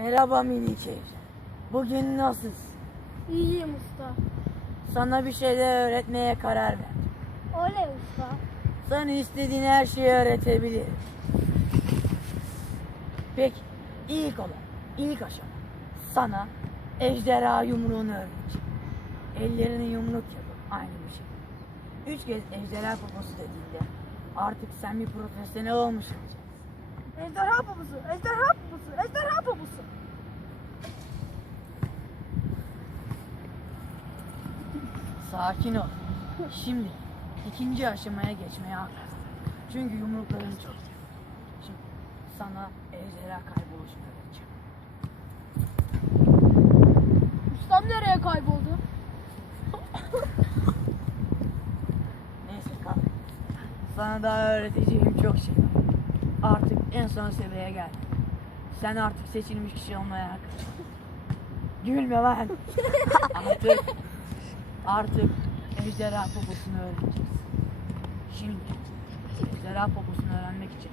Merhaba minik ejder. Bugün nasılsın? İyiyim usta. Sana bir şeyler öğretmeye karar verdim. Oley usta. Sana istediğin her şeyi öğretebilirim. Peki, ilk olarak, ilk aşama. Sana ejderha yumruğunu öğreteceğim. Ellerini yumruk yapıp aynı bir şey. Üç kez ejderha poposu dediğinde artık sen bir profesyonel olmuş olacaksın. Ejderha papusu, ejderha papusu, ejderha papusu. Sakin ol. Şimdi ikinci aşamaya geçmeye hazırsın. Çünkü yumrukların çok. Şimdi sana ejderha kayboluşunu öğreteceğim. Ustam nereye kayboldu? Neyse kal. Sana daha öğreteceğim çok şey var. Artık en son seviyeye geldim. Sen artık seçilmiş kişi olmaya hak Gülme lan. artık artık ejderha poposunu öğreneceksin. Şimdi ejderha poposunu öğrenmek için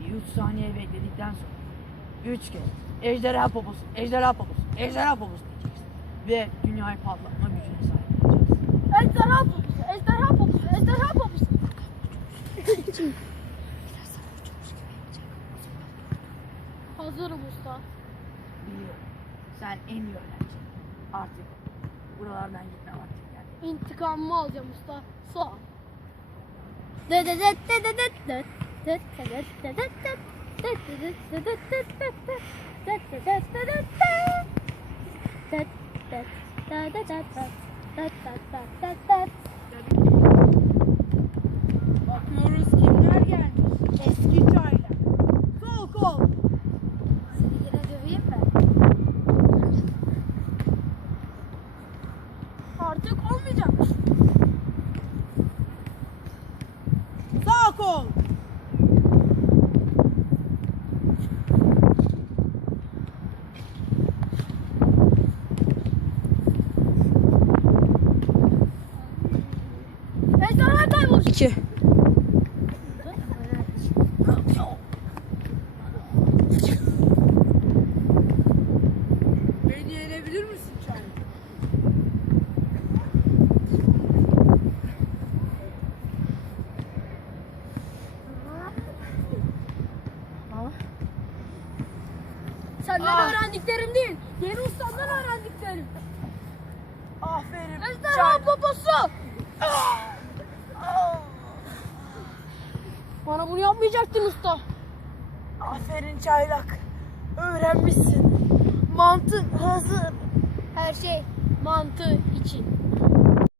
bir 3 saniye bekledikten sonra 3 kez ejderha poposu, ejderha poposu, ejderha poposu diyeceksin. Ve dünyayı patlatma gücüne sahip olacaksın. Ejderha papusu, ejderha papusu, ejderha papusu. Hazırım usta. Biliyorum. Sen en iyi öğrencin. Artık buralardan gitme vakti geldi. İntikamımı alacağım usta. Sağ ol. Bakıyoruz kimler gelmiş. Eski çaylar. Kol kol. 2. Beni yenebilir misin çay? Senden ah. öğrendiklerim değil, yeni ustandan öğrendiklerim. Aferin. Ejderha babası. Ah. Bana bunu yapmayacaktın usta. Aferin çaylak. Öğrenmişsin. Mantın hazır. Her şey mantı için.